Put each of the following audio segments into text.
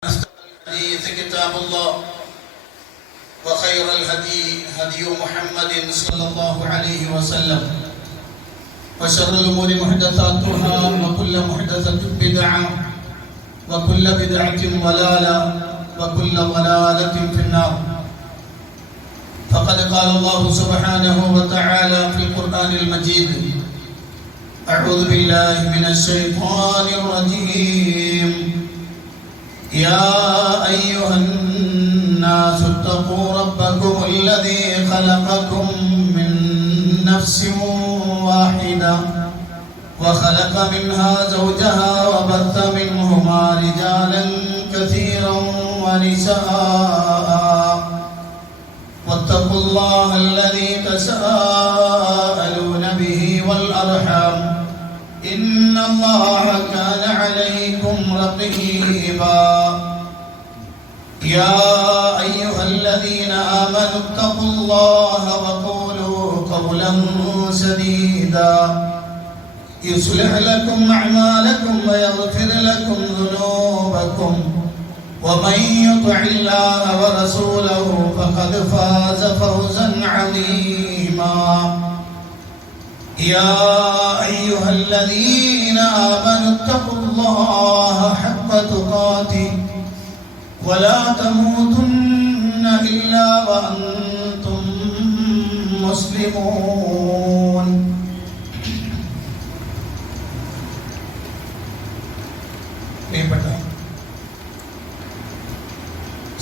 الحديث كتاب الله وخير الهدي هدي محمد صلى الله عليه وسلم وشر الأمور محدثاتها وكل محدثة بدعة وكل بدعة ضلالة وكل ضلالة في النار. فقد قال الله سبحانه وتعالى في القرآن المجيد: أعوذ بالله من الشيطان الرجيم. يا أيها الناس اتقوا ربكم الذي خلقكم من نفس واحدة وخلق منها زوجها وبث منهما رجالا كثيرا ونساء واتقوا الله الذي تساءلون به والأرحام إن الله كان عليكم رقيبا. يا أيها الذين آمنوا اتقوا الله وقولوا قولا سديدا يصلح لكم أعمالكم ويغفر لكم ذنوبكم ومن يطع الله ورسوله فقد فاز فوزا عظيما. يا أيها الذين آمنوا اتقوا الله حق تقاته ولا تموتن إلا وأنتم مسلمون.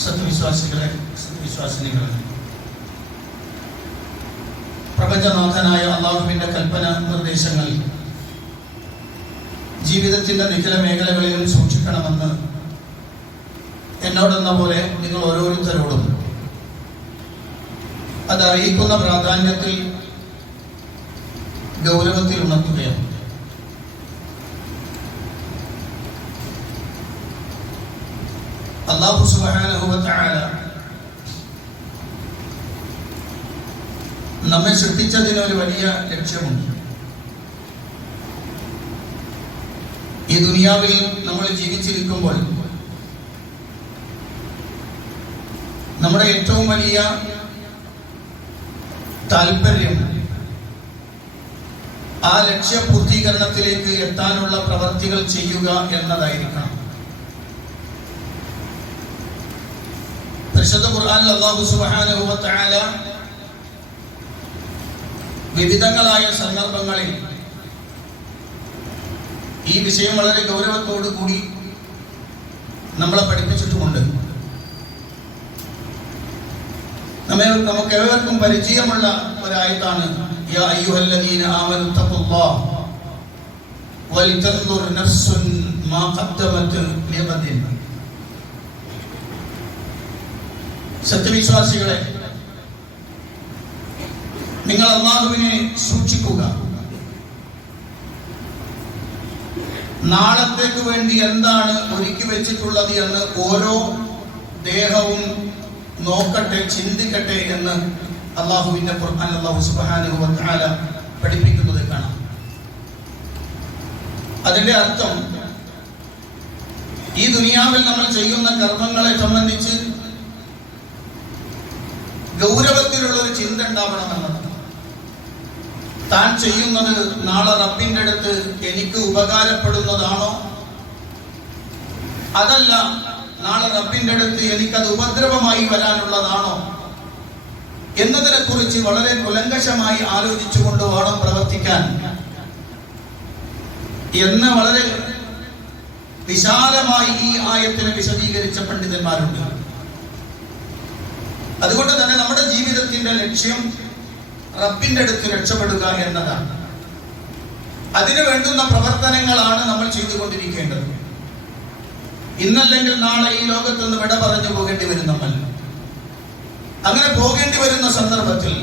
സത്യവിശ്വാസികളെ, പ്രപഞ്ചനാഥനായ അല്ലാഹുവിന്റെ കൽപ്പന നിർദ്ദേശങ്ങൾ ജീവിതത്തിന്റെ നിഖില മേഖലകളിലും സൂക്ഷിക്കണമെന്ന് എന്നോടെന്ന പോലെ നിങ്ങൾ ഓരോരുത്തരോടും അത് അറിയിക്കുന്ന പ്രാധാന്യത്തിൽ ഗൗരവത്തിൽ ഉണർത്തുകയാണ്. അല്ലാഹു സുബ്ഹാനഹു വ തആല നമ്മെ സൃഷ്ടിച്ചതിന് ഒരു വലിയ ലക്ഷ്യമുണ്ട്. ഈ ദുനിയാവിൽ നമ്മൾ ജീവിച്ചിരിക്കുമ്പോൾ നമ്മുടെ ഏറ്റവും വലിയ താല്പര്യം ആ ലക്ഷ്യപൂർത്തീകരണത്തിലേക്ക് എത്താനുള്ള പ്രവർത്തികൾ ചെയ്യുക എന്നതായിരിക്കണം. പരിശുദ്ധ ഖുർആനിൽ അല്ലാഹു സുബ്ഹാനഹു വ തആല വിവിധങ്ങളായ സന്ദർഭങ്ങളിൽ ഈ വിഷയം വളരെ ഗൗരവത്തോടു കൂടി നമ്മളെ പഠിപ്പിച്ചിട്ടുമുണ്ട്. നമുക്ക് ഏവർക്കും പരിചയമുള്ള ഒരായത്താണ് യാ അയ്യുഹല്ലദീന ആമനു തഖുല്ലാഹ വലിതൻദുർ നഫ്സുൻ മാ ഖദ്ദമത് ലിഗദിൻ. സത്യവിശ്വാസികളെ, നിങ്ങൾ അല്ലാഹുവിനെ സൂക്ഷിക്കുക. നാളത്തേക്ക് വേണ്ടി എന്താണ് ഒരുക്കി വെച്ചിട്ടുള്ളത് എന്ന് ഓരോ ദേഹവും നോക്കട്ടെ, ചിന്തിക്കട്ടെ എന്ന് അല്ലാഹുവിന്റെ ഖുർആൻ അല്ലാഹു സുബ്ഹാനഹു വ തആല പഠിപ്പിക്കുന്നത് കാണാം. അതിന്റെ അർത്ഥം ഈ ദുനിയാവിൽ നമ്മൾ ചെയ്യുന്ന കർമ്മങ്ങളെ സംബന്ധിച്ച് ഗൗരവത്തിലുള്ള ഒരു ചിന്ത ഉണ്ടാവണമെന്നതാണ്. താൻ ചെയ്യുന്നത് നാളെ റബ്ബിന്റെ അടുത്ത് എനിക്ക് ഉപകാരപ്പെടുന്നതാണോ, അതല്ല നാളെ റബ്ബിന്റെ അടുത്ത് എനിക്കത് ഉപദ്രവമായി വരാനുള്ളതാണോ എന്നതിനെ കുറിച്ച് വളരെ കുലങ്കഷമായി ആലോചിച്ചുകൊണ്ട് വേണം പ്രവർത്തിക്കാൻ എന്ന് വളരെ വിശാലമായി ഈ ആയത്തിനെ വിശദീകരിച്ച പണ്ഡിതന്മാരുണ്ട്. അതുകൊണ്ട് തന്നെ നമ്മുടെ ജീവിതത്തിന്റെ ലക്ഷ്യം റബ്ബിന്റെ അടുത്ത് രക്ഷപ്പെടുക എന്നതാണ്. അതിനു വേണ്ടുന്ന പ്രവർത്തനങ്ങളാണ് നമ്മൾ ചെയ്തുകൊണ്ടിരിക്കേണ്ടത്. ഇന്നല്ലെങ്കിൽ നാളെ ഈ ലോകത്ത് നിന്ന് വിട പറഞ്ഞു പോകേണ്ടി വരും നമ്മൾ. അങ്ങനെ പോകേണ്ടി വരുന്ന സന്ദർഭത്തിൽ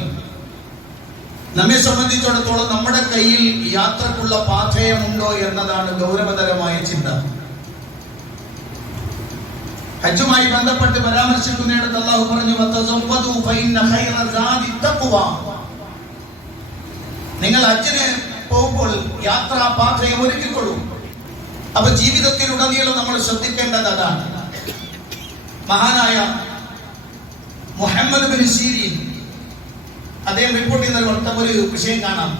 നമ്മെ സംബന്ധിച്ചിടത്തോളം നമ്മുടെ കയ്യിൽ യാത്രക്കുള്ള പാഥേയമുണ്ടോ എന്നതാണ് ഗൗരവതരമായ ചിന്ത. ഹജ്ജുമായി ബന്ധപ്പെട്ട് പരാമർശിക്കുന്നിടത്ത് അല്ലാഹു പറഞ്ഞു വതസവ്വദു ഫഇന്ന ഖൈറ സാദി തഖ്വ. നിങ്ങൾ ഹജ്ജിന് പോകുമ്പോൾ യാത്രാ പാഥയം ഒരുക്കിക്കൊള്ളൂ. അപ്പൊ ജീവിതത്തിലുടനീളം നമ്മൾ ശ്രദ്ധിക്കേണ്ടത് അതാണ്. മഹാനായ മുഹമ്മദ് ബിൻ സീരീൻ അദ്ദേഹം റിപ്പോർട്ട് ചെയ്യുന്ന ഒരു വിഷയം കാണാം.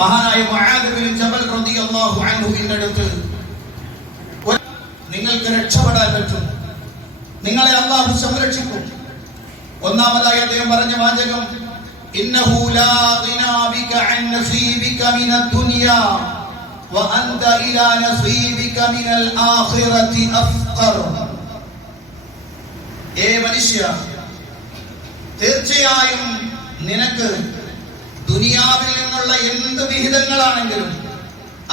മഹാനായ മുആദ് ബിൻ ജബൽ റളിയല്ലാഹു അൻഹുവിന്റെ അടുത്ത് നിങ്ങൾക്ക് രക്ഷപ്പെടാൻ പറ്റും, നിങ്ങളെ അല്ലാഹു സംരക്ഷിക്കും. ഒന്നാമതായി അദ്ദേഹം പറഞ്ഞ വാചകം ഇന്നഹു ലാ ഗിനാ ബിക അൻ നസീബിക മിനദ് ദുനിയ വഅൻത ഇലാ നസീബിക മിനൽ ആഖിറതി അഫ്ഖർ. ഏ മനുഷ്യ, തീർച്ചയായും നിനക്ക് ദുനിയാവിൽ നിന്നുള്ള എന്ത് വിഹിതങ്ങളാണെങ്കിലും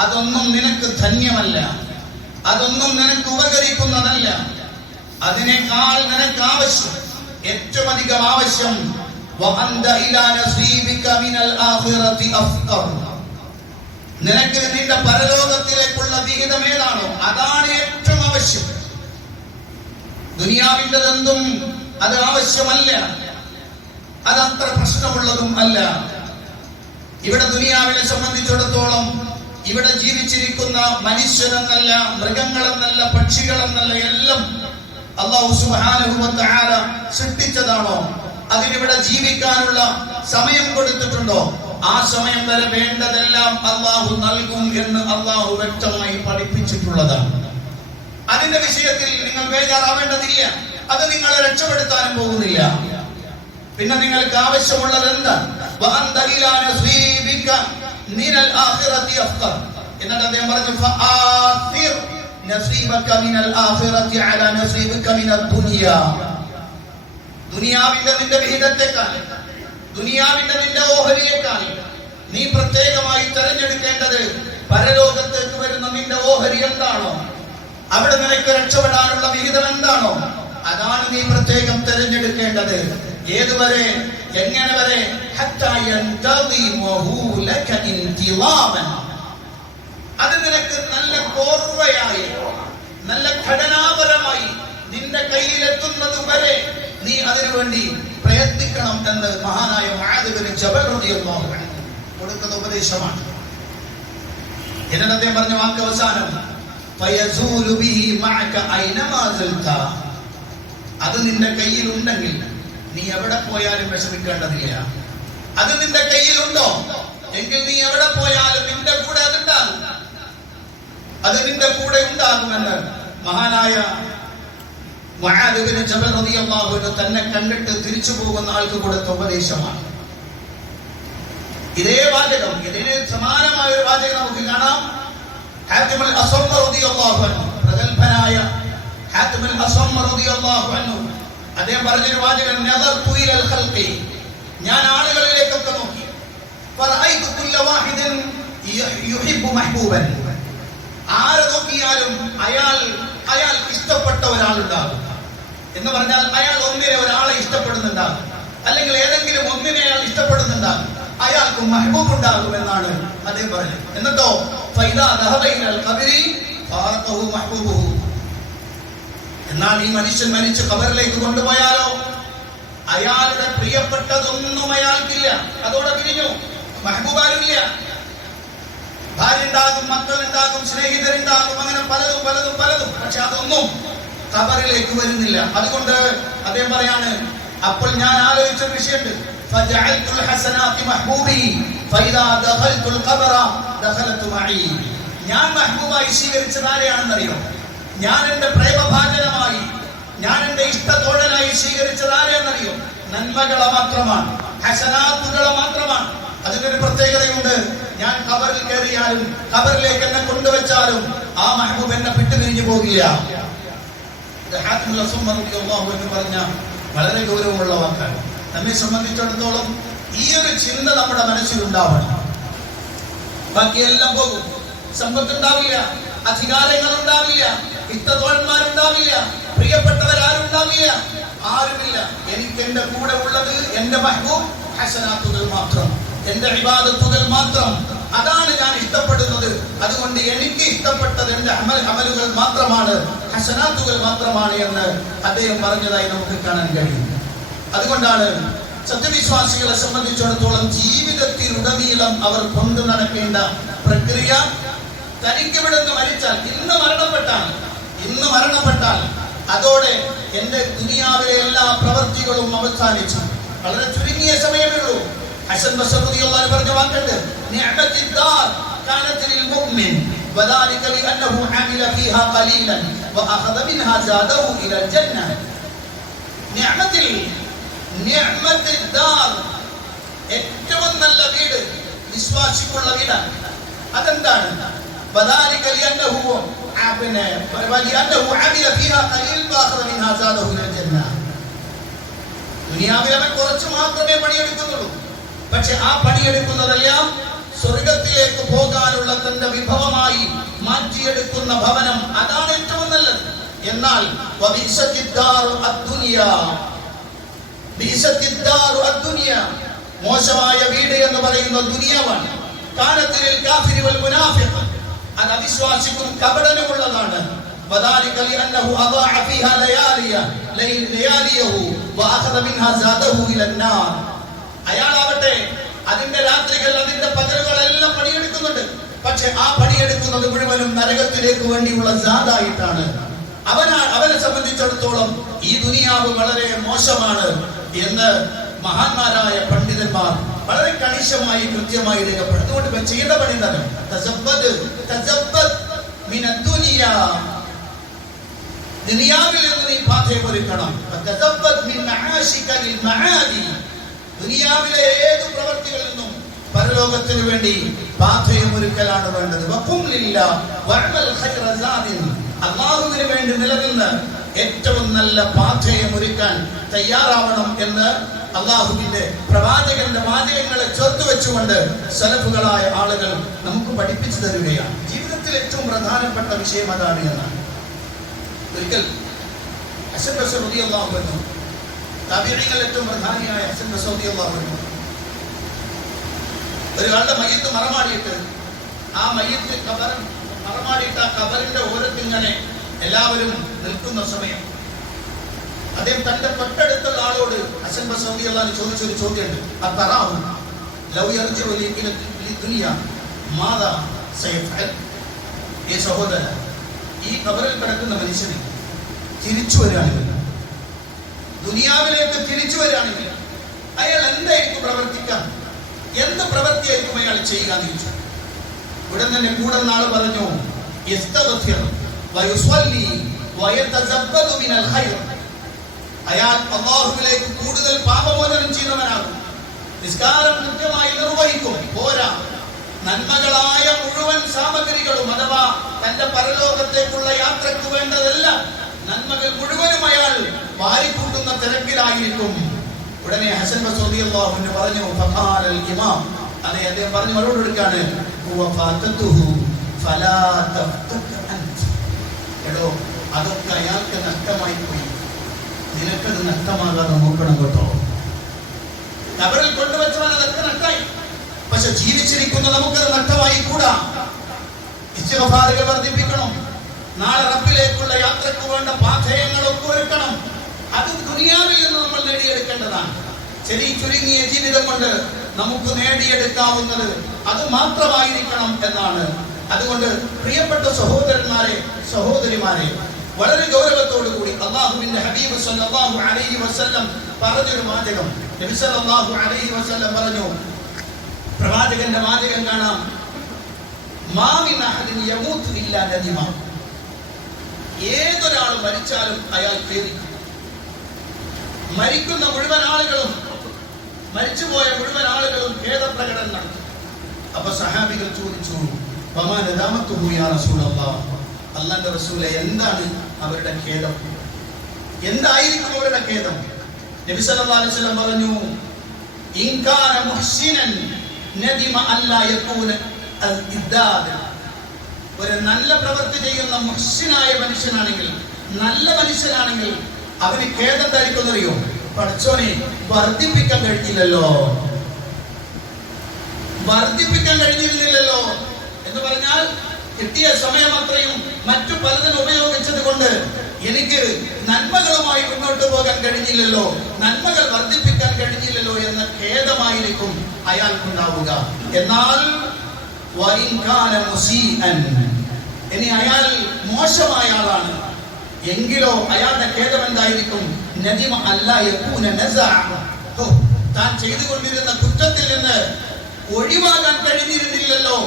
അതൊന്നും നിനക്ക് ധന്യമല്ല, അതൊന്നും നിനക്ക് ഉപകരിക്കുന്നതല്ല. അതിനേക്കാൾ നിനക്ക് ആവശ്യം, ഏറ്റവും അധികം ആവശ്യം നിനക്ക് നിന്റെ പരലോകത്തിലേക്കുള്ള വിഹിതം ഏതാണോ അതാണ് ഏറ്റവും ആവശ്യം. ദുനിയാവിൻ്റെതെന്തും അത് ആവശ്യമല്ല, അതത്ര പ്രശ്നമുള്ളതും അല്ല. ഇവിടെ ദുനിയാവിനെ സംബന്ധിച്ചിടത്തോളം ഇവിടെ ജീവിച്ചിരിക്കുന്ന മനുഷ്യരെന്നല്ല, മൃഗങ്ങളെന്നല്ല, പക്ഷികളെന്നല്ല, എല്ലാം അല്ലാഹു സുബ്ഹാനഹു വ തആല സൃഷ്ടിച്ചതാണോ? അതിനിവിടെ ജീവിക്കാനുള്ള സമയം കൊടുത്തിട്ടുണ്ടോ? ആ സമയം വരെ വേണ്ടതെല്ലാം അല്ലാഹു നൽകും എന്ന് അല്ലാഹു വ്യക്തമായി പഠിപ്പിച്ചിട്ടുള്ളതാണ്. അതിന്റെ വിഷയത്തിൽ നിങ്ങൾ ബേജാറാവേണ്ടതില്ല, അത് നിങ്ങളെ രക്ഷപ്പെടുത്താനും പോകുന്നില്ല. പിന്നെ നിങ്ങൾക്ക് ആവശ്യമുള്ളത് എന്താ? വഅൻത ഇലാ നസീബിക മിനൽ ആഖിറതി അഫ്ഖർ. എന്നിട്ട് അദ്ദേഹം പറഞ്ഞു ഫആതിർ നസീബക മിനൽ ആഖിറതി അലാ നസീബിക മിനദ് ദുനിയ. ദുനിയാവിന്റെ നിന്റെ വിഹിതത്തെക്കാൾ, ദുനിയാവിന്റെ നിന്റെ ഓഹരിയേക്കാൾ നീ പ്രത്യേകമായി തെരഞ്ഞെടുക്കേണ്ടത് പരലോകത്തേക്ക് വരുന്ന നിന്റെ ഓഹരി എന്താണോ, അവിടെ നിനക്ക് രക്ഷപ്പെടാനുള്ള വിഹിതം എന്താണോ, അതാണ് നീ പ്രത്യേകം തെരഞ്ഞെടുക്കേണ്ടത്. ഏതുവരെ, എങ്ങനെ വരെ? അത് നിനക്ക് നല്ല കോർവയായി, നല്ല ഘടനാപരമായി നിന്റെ കയ്യിലെത്തുന്നത് വരെ നീ അതിനുവേണ്ടി പ്രയത്നിക്കണം എന്ന് മഹാനായ മുആദ് ബിൻ ജബൽ റളിയല്ലാഹു അൻഹു കൊടുക്കുന്ന ഉപദേശമാണ്. എന്നിട്ട് അദ്ദേഹം പറഞ്ഞ വാക്ക് അവസാനം ഫയസൂലു ബിഹി മഅക ഐനമാ സൽത. അത് നിന്റെ കയ്യിൽ ഉണ്ടെങ്കിൽ നീ എവിടെ പോയാലും വിഷമിക്കേണ്ടതില്ല. അത് നിന്റെ കയ്യിലുണ്ടോ എങ്കിൽ നീ എവിടെ പോയാലും നിന്റെ കൂടെ അതുണ്ടാകും, അത് നിന്റെ കൂടെ ഉണ്ടാകുമെന്ന് മഹാനായ മുആദ് ബിൻ ജബൽ റളിയല്ലാഹു അൻഹു തന്നെ കണ്ടിട്ട് തിരിച്ചു പോകുന്ന ആൾക്ക് കൊടുത്ത ഉപദേശമാണ്. ഇതേ വാചകം, ഇതിന് സമാനമായ ഒരു വാചകം നമുക്ക് കാണാം. ഹാത്തിം അൽ അസ്വം റളിയല്ലാഹു അൻഹു, പ്രഗൽഭനായ ഹാത്തിം അൽ അസ്വം റളിയല്ലാഹു അൻഹു അദ്ദേഹം പറഞ്ഞൊരു വാചകം നദർതു ഇലൽ ഖൽഖി. ഞാൻ ആളുകളിലേക്കൊക്കെ നോക്കി. ഫറഅയ്തു കുല്ല വാഹിദിൻ യുഹിബ്ബു മഹ്ബൂബൻ. ആരെ നോക്കിയാലും അയാൾക്ക് ഇഷ്ടപ്പെട്ട ഒരാളുണ്ടാകും. എന്ന് പറഞ്ഞാൽ അയാൾ ഒന്നിനെ ഒരാളെ ഇഷ്ടപ്പെടുന്നുണ്ടാകും, അല്ലെങ്കിൽ ഏതെങ്കിലും ഒന്നിനെ അയാൾ ഇഷ്ടപ്പെടുന്നുണ്ടാകും, അയാൾക്ക് മഹ്ബൂബ് ഉണ്ടാകും എന്നാണ് അദ്ദേഹം പറഞ്ഞത്. എന്നിട്ടോ ഫൈദാ ദഹബ ഇലൽ ഖബരി ഫാറഖഹു മഹ്ബൂബുഹു. എന്നാൽ ഈ മനുഷ്യൻ മരിച്ച് ഖബറിലേക്ക് കൊണ്ടുപോയാലോ അയാളുടെ പ്രിയപ്പെട്ടതൊന്നും അയാൾക്കില്ല, അതോടെ പിരിഞ്ഞു. മഹ്ബൂബാരില്ല. ഭാര്യ ഉണ്ടാകും, മക്കളുണ്ടാകും, സ്നേഹിതരുണ്ടാകും, അങ്ങനെ പലതും പലതും പലതും. പക്ഷെ അതൊന്നും ഖബറിലേക്ക് വരുന്നില്ല. അതുകൊണ്ട് അദ്ദേഹം പറയാണ്, അപ്പോൾ ഞാൻ ആലോചിച്ച വിഷയമുണ്ട്. ഫജഅൽതുൽ ഹസനാതി മഹ്ബൂബി ഫൈദാ ദഖൽതുൽ ഖബറ ദഖലതു മഈ. ഞാൻ മഹ്ബൂബായി സ്വീകരിച്ചത് ആരെയാണെന്നറിയോ? ഞാൻ എന്റെ പ്രേമഭാജനമായി, ഞാൻ എന്റെ ഇഷ്ടത്തോഴനായി സ്വീകരിച്ചത് ആരെയെന്നറിയോ? നന്മകളെ മാത്രമാണ്, ഹസനാത്തുകളെ മാത്രമാണ്. അതിനൊരു പ്രത്യേകതയുണ്ട്. ഞാൻ ഖബറിൽ കയറിയാലും ഖബറിലേക്ക് എന്നെ കൊണ്ടുവച്ചാലും ആ മഹ്ബൂബ് എന്നെ വിട്ടുപിരിഞ്ഞു പോകില്ല. ഇത് ഹാത്തിം അൽ അസ്വം റളിയല്ലാഹു അൻഹു പറഞ്ഞ വളരെ ഗൗരവമുള്ള വാക്കാണ്. നമ്മെ സംബന്ധിച്ചിടത്തോളം ഈ ഒരു ചിന്ത നമ്മുടെ മനസ്സിലുണ്ടാവണം. ബാക്കിയെല്ലാം പോകും. സമ്പത്തുണ്ടാവില്ല, അധികാരങ്ങൾ ഉണ്ടാവില്ല, ഇഷ്ടത്തോഴന്മാരുണ്ടാവില്ല, പ്രിയപ്പെട്ടവരാരുണ്ടാവില്ല, ആരുമില്ല. എനിക്ക് എന്റെ കൂടെ ഉള്ളത് എന്റെ മഹ്ബൂബ് ഹസനാത്തുകൾ മാത്രം, എന്റെ ഇബാദത്തുകൾ മാത്രം. അതാണ് ഞാൻ ഇഷ്ടപ്പെടുന്നത്. അതുകൊണ്ട് എനിക്ക് ഇഷ്ടപ്പെട്ടത് എന്റെ അമലുകൾ മാത്രമാണ്, ഹസനാത്തുകൾ മാത്രമാണ് എന്ന് അദ്ദേഹം പറഞ്ഞതായി നമുക്ക് കാണാൻ കഴിയും. അതുകൊണ്ടാണ് സത്യവിശ്വാസികളെ സംബന്ധിച്ചിടത്തോളം ജീവിതത്തിലുടനീളം അവർ കൊണ്ടു നടക്കേണ്ട പ്രക്രിയ, തനിക്ക് ഇവിടുന്ന് മരിച്ചാൽ, ഇന്ന് മരണപ്പെട്ടാൽ അതോടെ എന്റെ ദുനിയാവിലെ എല്ലാ പ്രവൃത്തികളും അവസാനിച്ചു. വളരെ ചുരുങ്ങിയ സമയമേ ഉള്ളൂ. ഹസൻ ബസറി റളിയല്ലാഹു അൻഹു പറഞ്ഞ വാക്കുണ്ട്, നിഅമത്തിദ് ദാർ കാനത് ലിൽ മുഅ്മിൻ വദാലിക ലിഅന്നഹു അമില ഫീഹാ ഖലീലൻ വഅഖദ മിൻഹാ സാദഹു ഇലൽ ജന്ന. നിഅമത്തിദ് ദാർ, ഏറ്റവും നല്ല വീട് വിശ്വാസിക്കുള്ള വീടാണ്. അതെന്താണ്? വദാലിക ലിഅന്നഹു അമില ഫീഹാ ഖലീൽ വഅഖദ മിൻഹാ സാദഹു ഇലൽ ജന്ന. ദുനിയാവിൽ അവൻ കുറച്ച് മാത്രമേ പണിയെടുക്കുന്നുള്ളൂ. പക്ഷെ ആ പണിയെടുക്കുന്നതെല്ലാം സ്വർഗത്തിലേക്ക് പോകാനുള്ള തന്റെ വിഭവമായി മാറ്റിയെടുക്കുന്ന ഭവനം, അതാണ് ഏറ്റവും നല്ലത്. എന്നാൽ മോശമായ വീട് എന്ന് പറയുന്ന ദുനിയാവാണ്. അത് അവിശ്വാസിക്കും കപടനുമുള്ളതാണ്. അയാളാവട്ടെ അതിന്റെ രാത്രികൾ അതിന്റെ പകലുകളെല്ലാം പണിയെടുക്കുന്നുണ്ട്. പക്ഷെ ആ പണിയെടുക്കുന്നത് മുഴുവനും നരകത്തിലേക്ക് വേണ്ടിയുള്ള സാദായിട്ടാണ്. അവനെ സംബന്ധിച്ചിടത്തോളം ഈ ദുനിയാവ് വളരെ മോശമാണ് എന്ന് മഹാന്മാരായ പണ്ഡിതന്മാർ വളരെ കണിശമായി കൃത്യമായി രേഖപ്പെടുത്തും. അതുകൊണ്ട് ചെയ്യേണ്ട പണി എന്താണ്? ദുനിയാവിൽ നിന്ന് നീ പാഠ്യമൊരുക്കണം. ദുനിയാവിലെ ഏത് പ്രവർത്തികളിൽ നിന്നും പരലോകത്തിന് വേണ്ടി പാഥയമൊരുക്കലാണ് വേണ്ടത്. അല്ലാഹുവിന് വേണ്ടി നിലനിന്ന് ഏറ്റവും നല്ല പാഥയമൊരുക്കാൻ തയ്യാറാവണം എന്ന് അല്ലാഹുവിന്റെ പ്രവാചകന്റെ വാചകങ്ങളെ ചേർത്ത് വെച്ചുകൊണ്ട് സലഫുകളായ ആളുകൾ നമുക്ക് പഠിപ്പിച്ചു തരുകയാണ്. ജീവിതത്തിൽ ഏറ്റവും പ്രധാനപ്പെട്ട വിഷയം അതാണ് എന്നാണ്. ഒരിക്കൽ ഹസൻ ബസറി റളിയല്ലാഹു അൻഹു, താബിഈങ്ങളിൽ ഏറ്റവും പ്രധാനിയായ ഹസൻ ബസറി റളിയല്ലാഹു അൻഹു, ഒരാളുടെ മയ്യത്ത് മറമാടിയിട്ട് ആ മയ്യത്ത് മറമാടിയിട്ട് ആ കബറിന്റെ ഓരത്തിങ്ങനെ എല്ലാവരും നിൽക്കുന്ന സമയം അദ്ദേഹം തന്റെ തൊട്ടടുത്തുള്ള ആളോട് ഹസൻ ബസറി റളിയല്ലാഹു അൻഹു ചോദിച്ചൊരു ചോദ്യമുണ്ട്. അത്തറാഹു ലൗ യർജിഉ ലിദുനിയ മാദാ സയഫഅൽ? ഈ സഹോദര, ഈ കബറിൽ കിടക്കുന്ന മനുഷ്യന് തിരിച്ചു വരികയാണെങ്കിൽ, ദുനിയാവിലേക്ക് തിരിച്ചു വരികയാണെങ്കിൽ അയാൾ എന്തായിരിക്കും പ്രവർത്തിക്കാൻ? എന്ത് പ്രവൃത്തിയായിരിക്കും അയാൾ ചെയ്യുക എന്ന് ചോദിച്ചു. ഉടൻ തന്നെ കൂടെ നാൾ പറഞ്ഞു, അയാൾ അല്ലാഹുവിലേക്ക് കൂടുതൽ പാപമോചനം ചെയ്യുന്നവനാകും. നിസ്കാരം കൃത്യമായി നിർവഹിക്കും. പോരാ, നന്മകളായ മുഴുവൻ സാമഗ്രികളും അഥവാ തന്റെ പരലോകത്തേക്കുള്ള യാത്രക്ക് വേണ്ടതെല്ലാം നന്മകൾ മുഴുവനും അയാൾ വാരിക്കൂട്ടുന്ന തിരക്കിലായിരിക്കും. ഉടനെ ഹസൻ ബസറി റളിയല്ലാഹു അൻഹു പറഞ്ഞു, ഫഖാലൽ ഇമാം, അതെ അദ്ദേഹം പറഞ്ഞു മറുപടി കൊടുക്കാണ്, എടോ അതൊക്കെ അയാൾക്ക് നഷ്ടമായി പോയി, നിനക്കത് നഷ്ടമാകാതെ നോക്കണം കേട്ടോ. കബറിൽ കൊണ്ടുവച്ചവൻ അതൊക്കെ നഷ്ടമായി, പക്ഷെ ജീവിച്ചിരിക്കുന്ന നമുക്കത് നഷ്ടമായി കൂടാ. ഇസ്തിഗ്ഫാറുകൾ വർദ്ധിപ്പിക്കണം. നാളെ റബ്ബിലേക്കുള്ള യാത്രക്ക് വേണ്ട പാഥേയങ്ങളൊക്കെ ഒരുക്കണം. അത് ദുനിയാവിൽ നിന്ന് നമ്മൾ നേടിയെടുക്കേണ്ടതാണ്. ചെറിയ ചുരുങ്ങിയ ജീവിതം കൊണ്ട് നമുക്ക് നേടിയെടുക്കാവുന്നത് അത് മാത്രമായിരിക്കണം എന്നാണ്. അതുകൊണ്ട് പ്രിയപ്പെട്ട സഹോദരന്മാരെ, സഹോദരിമാരെ, വളരെ ഗൗരവത്തോടു കൂടി അല്ലാഹുവിന്റെ ഹബീബ് സല്ലല്ലാഹു അലൈഹി വസല്ലം പറഞ്ഞൊരു വാചകം, നബി സല്ലല്ലാഹു അലൈഹി വസല്ലം പറഞ്ഞു, പ്രവാചകന്റെ വാചകം കാണാം, മാ മിൻ അഹദിൻ യമൂതു ഇല്ലാ നദിമ. ഏതൊരാൾ മരിച്ചാലും അയാൾ ഖേദിക്കും. മരിക്കുന്ന മുഴുവൻ ആളുകളും, മരിച്ചുപോയ മുഴുവൻ ആളുകളും ഖേദപ്രകടനം നടത്തും. അപ്പൊ സഹാബികൾ ചോദിച്ചു, വമാ നദാമത്തുഹു യാ റസൂലല്ലാഹ്, അല്ലാഹുവിന്റെ റസൂലേ, എന്താണ് അവരുടെ ഖേദം? എന്തായിരിക്കും അവരുടെ ഖേദം? നബി സല്ലല്ലാഹു അലൈഹി വസല്ലം പറഞ്ഞു, ഇൻ കാന മുഹ്സിനൻ നദിമ അല്ലാ യകൂന അൽ-ഇദ്ദാദ്. ഒരു നല്ല പ്രവൃത്തി ചെയ്യുന്ന മുഹ്സിനായ മനുഷ്യനാണെങ്കിൽ, നല്ല മനുഷ്യനാണെങ്കിൽ അവന് ഖേദം ധരിക്കുന്നറിയോ? പഠിച്ചോനെ, വർദ്ധിപ്പിക്കാൻ കഴിഞ്ഞില്ലല്ലോ, വർദ്ധിപ്പിക്കാൻ കഴിഞ്ഞിരുന്നില്ലല്ലോ എന്ന് പറഞ്ഞാൽ കിട്ടിയ സമയം അത്രയും മറ്റു പലതിനും ഉപയോഗിച്ചത് കൊണ്ട് എനിക്ക് നന്മകളുമായി മുന്നോട്ട് പോകാൻ കഴിഞ്ഞില്ലല്ലോ, നന്മകൾ വർദ്ധിപ്പിക്കാൻ കഴിഞ്ഞില്ലല്ലോ എന്ന ഖേദമായിരിക്കും അയാൾക്കുണ്ടാവുക. എന്നാൽ ഇനി അയാൾ മോശമായ ആളാണ് എങ്കിലോ അയാളുടെ ഖേദം എന്തായിരിക്കും? നദിമ അല്ലാ യകൂന നസഅ, താൻ ചെയ്തുകൊണ്ടിരുന്ന കുറ്റത്തിൽ നിന്ന് ഒഴിവാകാൻ കഴിഞ്ഞിരുന്നില്ലല്ലോ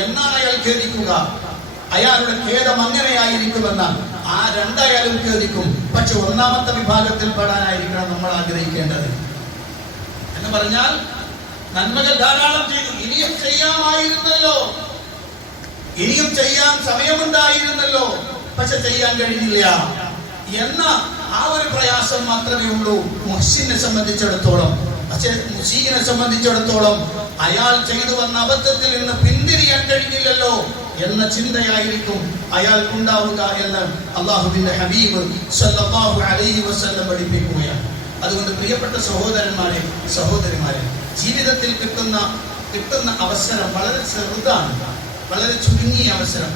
എന്നാണ് അയാൾ ഖേദിക്കുക. അയാളുടെ ഖേദം അങ്ങനെയായിരിക്കുമെന്നാൽ ആ രണ്ടായാലും ഖേദിക്കും. പക്ഷെ ഒന്നാമത്തെ വിഭാഗത്തിൽ പെടാനായിരിക്കണം നമ്മൾ ആഗ്രഹിക്കേണ്ടത്. എന്ന് പറഞ്ഞാൽ നന്മകൾ ധാരാളം ചെയ്തു, ഇനിയും ചെയ്യാമായിരുന്നല്ലോ, ഇനിയും ചെയ്യാൻ സമയമുണ്ടായിരുന്നല്ലോ, പക്ഷെ ചെയ്യാൻ കഴിഞ്ഞില്ല എന്ന ആ ഒരു പ്രയാസം മാത്രമേ ഉള്ളൂ മുഹ്സിനെ സംബന്ധിച്ചിടത്തോളം. പക്ഷെ മുസീനെ സംബന്ധിച്ചിടത്തോളം അയാൾ ചെയ്തു വന്ന അബദ്ധത്തിൽ നിന്ന് പിന്തിരിയാൻ കഴിഞ്ഞില്ലല്ലോ എന്ന ചിന്തയായിരിക്കും അയാൾക്കുണ്ടാവുക എന്ന് അല്ലാഹുവിന്റെ ഹബീബ് സല്ലല്ലാഹു അലൈഹി വസല്ലം പഠിപ്പിക്കുകയാണ്. അതുകൊണ്ട് പ്രിയപ്പെട്ട സഹോദരന്മാരെ, സഹോദരിമാരെ, ജീവിതത്തിൽ കിട്ടുന്ന അവസരം വളരെ ചെറുതാണ്, വളരെ ചുരുങ്ങിയ അവസരം.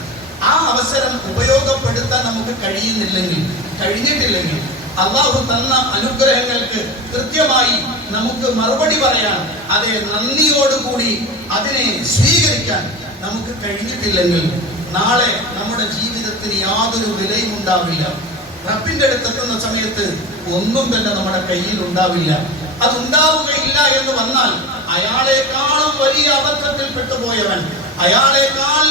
ആ അവസരം ഉപയോഗപ്പെടുത്താൻ നമുക്ക് കഴിഞ്ഞിട്ടില്ലെങ്കിൽ അള്ളാഹു തന്ന അനുഗ്രഹങ്ങൾക്ക് കൃത്യമായി നമുക്ക് മറുപടി പറയാൻ, അതേ നന്ദിയോടുകൂടി അതിനെ സ്വീകരിക്കാൻ നമുക്ക് കഴിഞ്ഞിട്ടില്ലെങ്കിൽ നാളെ നമ്മുടെ ജീവിതത്തിന് യാതൊരു വിലയും ഉണ്ടാവില്ല. റബ്ബിന്റെ അടുത്തെത്തുന്ന സമയത്ത് ഒന്നും തന്നെ നമ്മുടെ കയ്യിൽ ഉണ്ടാവില്ല. അതുണ്ടാവുകയില്ല എന്ന് വന്നാൽ അയാളെക്കാളും വലിയ അബദ്ധത്തിൽ പെട്ടുപോയവൻ, അയാളെക്കാൾ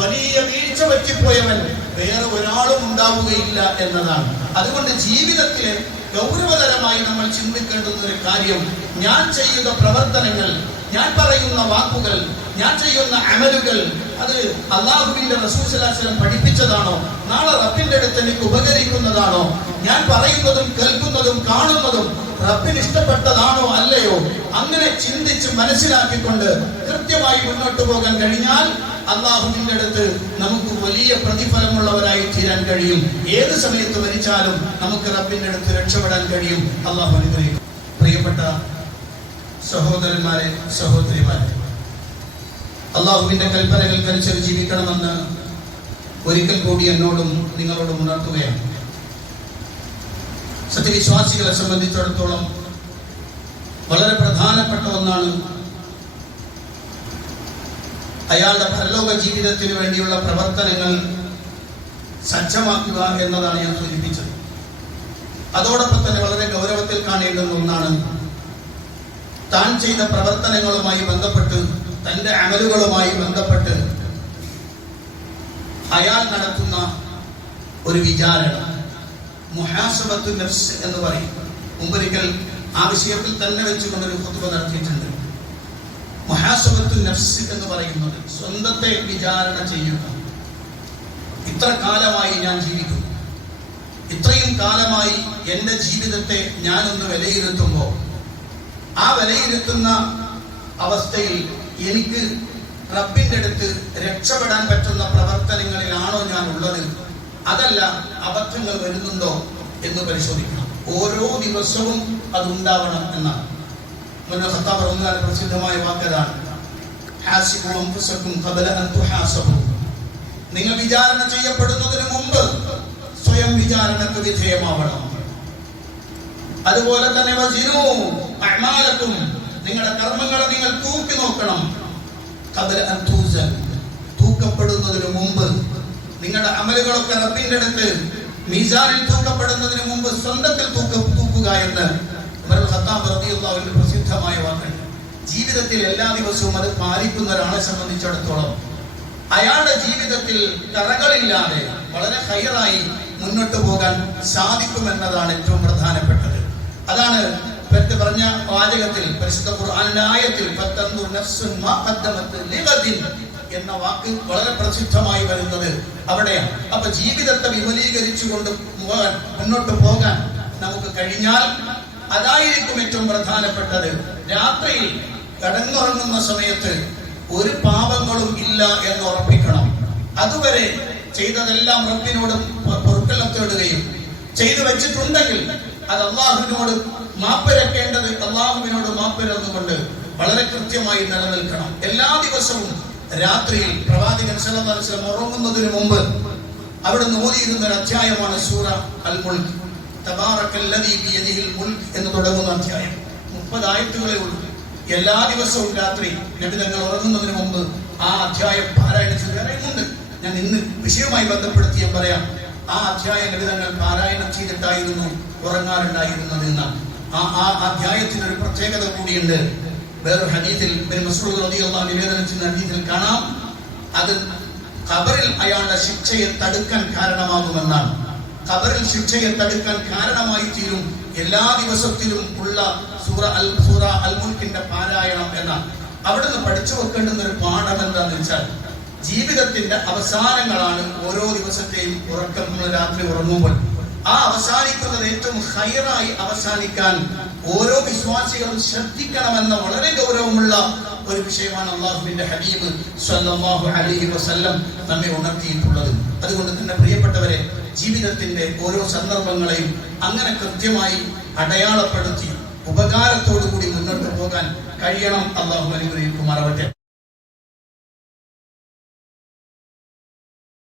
വലിയ വീഴ്ച പറ്റിപ്പോയവൻ വേറെ ഒരാളും ഉണ്ടാവുകയില്ല എന്നതാണ്. അതുകൊണ്ട് ജീവിതത്തിലെ ഗൗരവതരമായി നമ്മൾ ചിന്തിക്കേണ്ടുന്ന ഒരു കാര്യം, ഞാൻ ചെയ്യുന്ന പ്രവർത്തനങ്ങൾ, ഞാൻ പറയുന്ന വാക്കുകൾ, ഞാൻ ചെയ്യുന്ന അമലുകൾ അത് അല്ലാഹുവിന്റെ റസൂൽ സ്വല്ലല്ലാഹു അലൈഹി വസല്ലം പഠിപ്പിച്ചതാണോ? നാളെ റബ്ബിന്റെ അടുത്ത് എനിക്ക് ഉപകരിക്കുന്നതാണോ? ഞാൻ പറയുന്നതും കേൾക്കുന്നതും കാണുന്നതും റബ്ബിന് ഇഷ്ടപ്പെട്ടതാണോ അല്ലയോ? അങ്ങനെ ചിന്തിച്ച് മനസ്സിലാക്കിക്കൊണ്ട് കൃത്യമായി മുന്നോട്ട് പോകാൻ കഴിഞ്ഞാൽ അല്ലാഹുവിന്റെ അടുത്ത് നമുക്ക് വലിയ പ്രതിഫലമുള്ളവരായി തീരാൻ കഴിയും. ഏത് സമയത്ത് മരിച്ചാലും നമുക്ക് റബ്ബിന്റെ അടുത്ത് രക്ഷപ്പെടാൻ കഴിയും. അല്ലാഹു അനുഗ്രഹിക്കട്ടെ. പ്രിയപ്പെട്ട സഹോദരന്മാരെ, സഹോദരിമാരെ, അല്ലാഹുവിന്റെ കൽപ്പനകൾക്കനുസരിച്ച് ജീവിക്കണമെന്ന് ഒരിക്കൽ കൂടി എന്നോടും നിങ്ങളോടും ഉണർത്തുകയാണ്. സത്യവിശ്വാസികളെ സംബന്ധിച്ചിടത്തോളം വളരെ പ്രധാനപ്പെട്ട ഒന്നാണ് അയാളുടെ പരലോക ജീവിതത്തിന് വേണ്ടിയുള്ള പ്രവർത്തനങ്ങൾ സജ്ജമാക്കുക എന്നതാണ് ഞാൻ സൂചിപ്പിച്ചത്. അതോടൊപ്പം തന്നെ വളരെ ഗൗരവത്തിൽ കാണേണ്ടുന്ന ഒന്നാണ് താൻ ചെയ്ത പ്രവർത്തനങ്ങളുമായി ബന്ധപ്പെട്ട്, തന്റെ അമലുകളുമായി ബന്ധപ്പെട്ട് അയാൾ നടത്തുന്ന ഒരു വിചാരണ, മുഹാസബത്തു നഫ്സ് എന്ന് പറയും. മുമ്പൊരിക്കൽ ആ വിഷയത്തിൽ തന്നെ വെച്ചുകൊണ്ടൊരു ഖുത്ബ നടത്തിയിട്ടുണ്ട്. മുഹാസബത്തു നഫ്സ് എന്ന് പറയുന്നത് സ്വന്തത്തെ വിചാരണ ചെയ്യുക. ഇത്ര കാലമായി ഞാൻ ജീവിക്കുന്നു, ഇത്രയും കാലമായി എൻ്റെ ജീവിതത്തെ ഞാനൊന്ന് വിലയിരുത്തുമ്പോൾ ആ വിലയിരുത്തുന്ന അവസ്ഥയിൽ എനിക്ക് റബ്ബിന്റെ അടുത്ത് രക്ഷപ്പെടാൻ പറ്റുന്ന പ്രവർത്തനങ്ങളിലാണോ ഞാൻ ഉള്ളത്, അതല്ല അബദ്ധങ്ങൾ വരുന്നുണ്ടോ എന്ന് പരിശോധിക്കണം. ഓരോ ദിവസവും അതുണ്ടാവണം എന്നാണ്. പ്രസിദ്ധമായ വാക്കതാണ്, നിങ്ങൾ വിചാരണ ചെയ്യപ്പെടുന്നതിന് മുമ്പ് സ്വയം വിചാരണക്ക് വിധേയമാവണം. അതുപോലെ തന്നെ നിങ്ങളുടെ കർമ്മങ്ങളെ നിങ്ങൾ തൂക്കി നോക്കണം. തൂക്കപ്പെടുന്നതിന് മുമ്പ് നിങ്ങളുടെ അമലുകളൊക്കെ റബ്ബിന്റെ അടുത്ത് മീസാനിൽ തൂക്കപ്പെടുന്നതിന് മുമ്പ് സ്വന്തത്തിൽ തൂക്കുക എന്ന് പ്രസിദ്ധമായ വാക്കുണ്ട്. ജീവിതത്തിൽ എല്ലാ ദിവസവും അത് പാലിക്കുന്ന ഒരാളെ സംബന്ധിച്ചിടത്തോളം അയാളുടെ ജീവിതത്തിൽ കറകളില്ലാതെ വളരെ ഹൈറായി മുന്നോട്ട് പോകാൻ സാധിക്കുമെന്നതാണ് ഏറ്റവും പ്രധാനപ്പെട്ടത്. അതാണ് പറഞ്ഞ വാചകത്തിൽ, പരിശുദ്ധ ഖുർആനിന്റെ ആയത്തിൽ എന്ന വാക്ക് വളരെ പ്രസിദ്ധമായി വരുന്നത് അവിടെയാണ്. അപ്പൊ ജീവിതത്തെ വിപുലീകരിച്ചുകൊണ്ട് മുന്നോട്ട് പോകാൻ നമുക്ക് കഴിഞ്ഞാൽ അതായിരിക്കും ഏറ്റവും പ്രധാനപ്പെട്ടത്. രാത്രിയിൽ കടന്നുറങ്ങുന്ന സമയത്ത് ഒരു പാപങ്ങളും ഇല്ല എന്ന് ഉറപ്പിക്കണം. അതുവരെ ചെയ്തതെല്ലാം റബ്ബിനോട് പൊറുക്കലം തേടുകയും ചെയ്തു വെച്ചിട്ടുണ്ടെങ്കിൽ അത് അള്ളാഹുവിനോട് മാപ്പിരക്കേണ്ടത് അള്ളാഹുവിനോട് മാപ്പിരന്നുകൊണ്ട് വളരെ കൃത്യമായി നിലനിൽക്കണം. എല്ലാ ദിവസവും രാത്രിയിൽ പ്രവാചകൻ സല്ലല്ലാഹു അലൈഹി വസല്ലം ഉറങ്ങുന്നതിന് മുമ്പ് അവിടെ ഓതിയിരുന്ന ഒരു അധ്യായമാണ് സൂറ അൽ മുൽക്ക്. തബാറക്കല്ലദീ ബിയദിഹിൽ മുൽക്ക് എന്ന് തുടങ്ങുന്ന അധ്യായം. 30 ആയത്തുകളേ ഉള്ളൂ. എല്ലാ ദിവസവും രാത്രി നബി തങ്ങൾ ഉറങ്ങുന്നതിന് മുമ്പ് ആ അധ്യായം പാരായണം ചെയ്യാറുണ്ട്. ഞാൻ ഇന്ന് വിഷയവുമായി ബന്ധപ്പെടുത്തി പറയാം. ആ അധ്യായം ലളിതങ്ങൾ പാരായണം ചെയ്തിട്ടായിരുന്നു ഉറങ്ങാറുണ്ടായിരുന്നത് എന്ന്. ആ അധ്യായത്തിന് ഒരു പ്രത്യേകത കൂടിയുണ്ട്. വേറൊരു ഹദീസിൽ മസ്ഊദ് റളിയല്ലാഹു അൻഹു നിവേദനം ചെയ്യുന്ന ഹദീസിൽ കാണാം, അത് ഖബറിൽ അയാളുടെ ശിക്ഷയെ തടുക്കാൻ കാരണമാകുമെന്നാണ്. ഖബറിൽ ശിക്ഷയെ തടുക്കാൻ കാരണമായി തീരും എല്ലാ ദിവസത്തിലും ഉള്ള സൂറ അൽ മുൽക്കിന്റെ പാരായണം എന്ന. അവിടുന്ന് പഠിച്ചു വെക്കേണ്ടുന്ന ഒരു പാഠം എന്താണെന്ന് വെച്ചാൽ, ജീവിതത്തിന്റെ അവസാനങ്ങളാണ് ഓരോ ദിവസത്തെയും ഉറക്കം. നമ്മൾ രാത്രി ഉറങ്ങുമ്പോൾ ആ അവസാനിക്കുന്നത് ഏറ്റവും ഹൈറായി അവസാനിക്കാൻ ഓരോ വിശ്വാസികളും ശ്രദ്ധിക്കണമെന്ന വളരെ ഗൗരവമുള്ള ഒരു വിഷയമാണ് അല്ലാഹുവിന്റെ ഹബീബ് സ്വല്ലല്ലാഹു അലൈഹി വസല്ലം നമ്മെ ഉണർത്തിയിട്ടുള്ളത്. അതുകൊണ്ട് തന്നെ പ്രിയപ്പെട്ടവരെ, ജീവിതത്തിന്റെ ഓരോ സന്ദർഭങ്ങളെയും അങ്ങനെ കൃത്യമായി അടയാളപ്പെടുത്തി ഉപകാരത്തോടു കൂടി മുന്നോട്ട് പോകാൻ കഴിയണം. അല്ലാഹു അനുഗ്രഹിക്കുമാറാവട്ടെ.